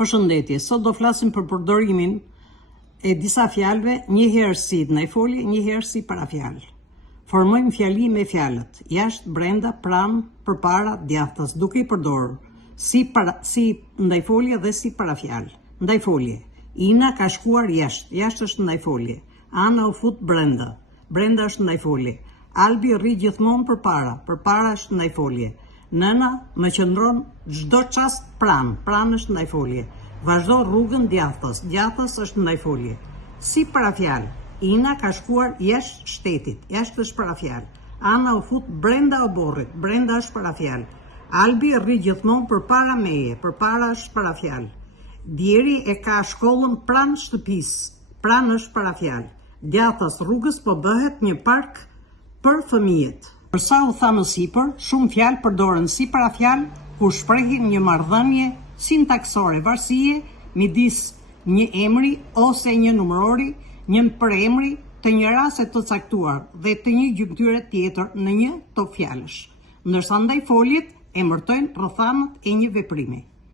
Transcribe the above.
Përshëndetje, sot do flasim për përdorimin e disa fjalëve, një herë si ndajfolje, një herë si parafjalë. Formojmë fjali me fjalët jashtë, brenda, pranë, përpara, djathtas, duke i përdorur si ndajfolje dhe si parafjalë. Ndajfolje. Ina ka shkuar jashtë, jashtë është ndajfolje. Ana u fut brenda, brenda është ndajfolje. Albi rri gjithmonë përpara, përpara është ndajfolje. Nëna më qëndron çdo çast pranë, pranë është ndajfolje. Vazhdo rrugën djathtas, djathtas është ndajfolje. Si parafjalë, Ina ka shkuar jashtë shtetit, jashtë është parafjalë. Ana u fut brenda oborrit, brenda është parafjalë. Albi rri gjithmonë përpara meje, përpara është parafjalë. Djeri e ka shkollën pranë shtëpisë, pranë është parafjalë. Djathtas rrugës po bëhet një park për fëmijët. Përsa u tha më sipër, shumë fjalë përdoren si parafjalë kur shprehin një marrëdhënie sintaksore varësie midis një emri ose një numërori, një përemri të një rase të caktuar dhe të një gjymtyre tjetër në një tok fjalësh, ndërsa ndajfoljet emërtojnë rrethanat e një veprimi.